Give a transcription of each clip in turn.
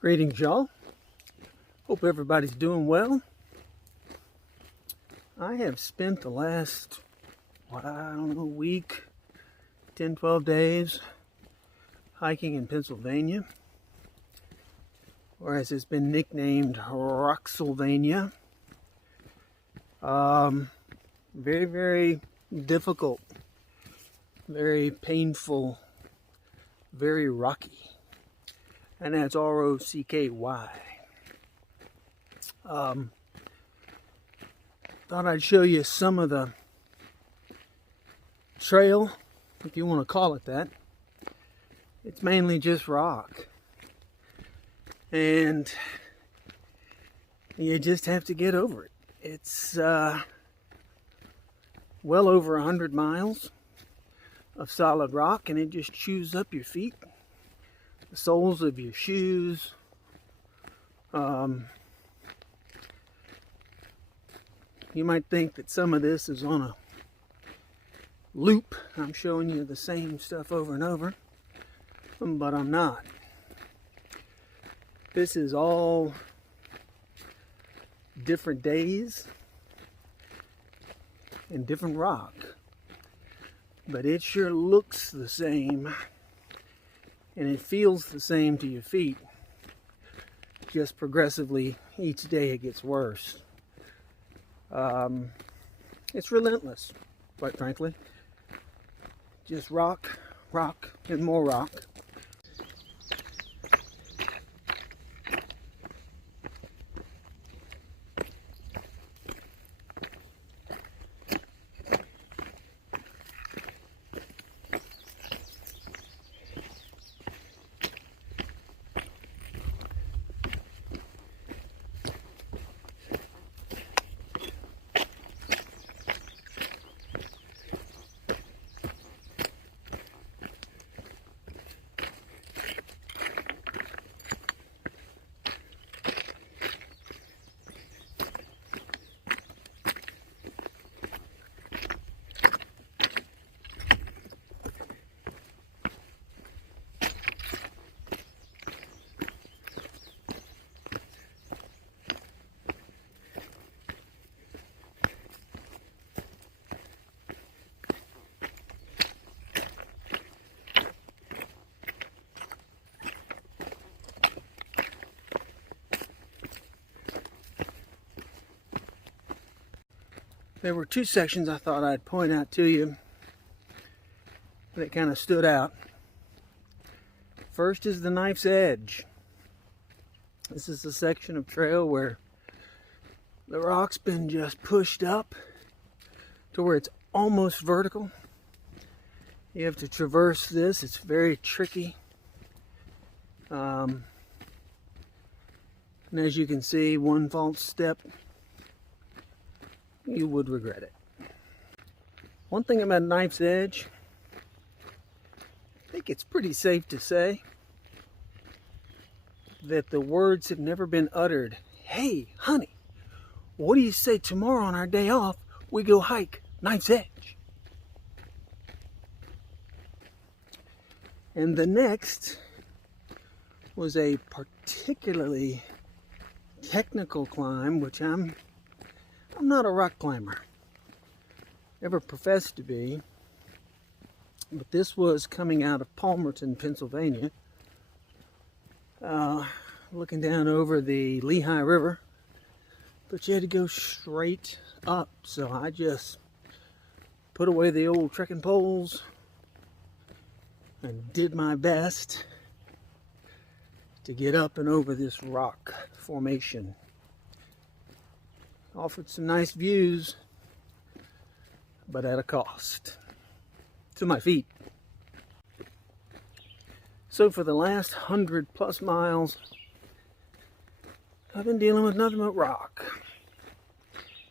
Greetings, y'all. Hope everybody's doing well. I have spent the last, week, 10, 12 days hiking in Pennsylvania, or as it's been nicknamed, Rocksylvania. Very, very difficult, very painful, very rocky. And that's R-O-C-K-Y. Thought I'd show you some of the trail, if you want to call it that. It's mainly just rock. And you just have to get over it. It's well over 100 miles of solid rock, and it just chews up your feet, the soles of your shoes. You might think that some of this is on a loop. I'm showing you the same stuff over and over, but I'm not. This is all different days and different rock, but it sure looks the same and it feels the same to your feet. Just progressively each day it gets worse. It's relentless, quite frankly. Just rock, rock, and more rock. There were two sections I thought I'd point out to you that kind of stood out. First is the Knife's Edge. This is the section of trail where the rock's been just pushed up to where it's almost vertical. You have to traverse this. It's very tricky. And as you can see, one false step, you would regret it. One thing about Knife's Edge, I think it's pretty safe to say that the words have never been uttered. Hey, honey, what do you say tomorrow on our day off we go hike Knife's Edge? And the next was a particularly technical climb, which I'm not a rock climber. Never professed to be. But this was coming out of Palmerton, Pennsylvania. Looking down over the Lehigh River. But you had to go straight up. So I just put away the old trekking poles and did my best to get up and over this rock formation. Offered some nice views, but at a cost to my feet. So for the last 100+ miles, I've been dealing with nothing but rock.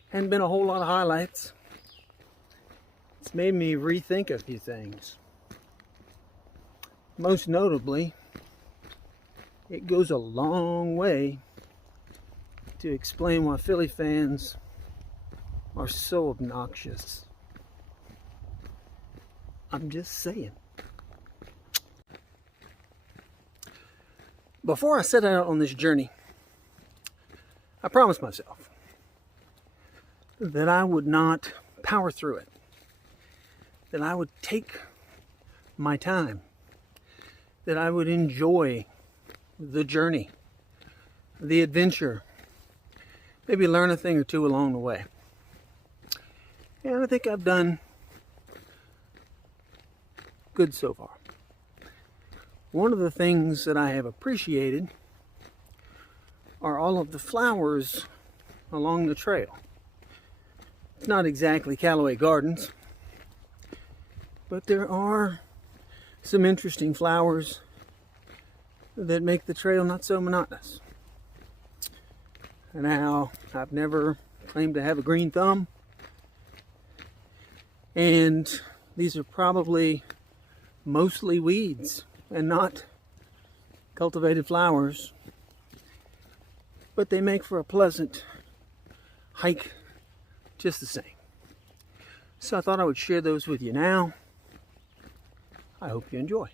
Hadn't been a whole lot of highlights. It's made me rethink a few things. Most notably, it goes a long way to explain why Philly fans are so obnoxious. I'm just saying. Before I set out on this journey, I promised myself that I would not power through it, that I would take my time, that I would enjoy the journey, the adventure, maybe learn a thing or two along the way. And I think I've done good so far. One of the things that I have appreciated are all of the flowers along the trail. It's not exactly Callaway Gardens, but there are some interesting flowers that make the trail not so monotonous. Now, I've never claimed to have a green thumb, and these are probably mostly weeds and not cultivated flowers, but they make for a pleasant hike just the same. So I thought I would share those with you now. I hope you enjoy.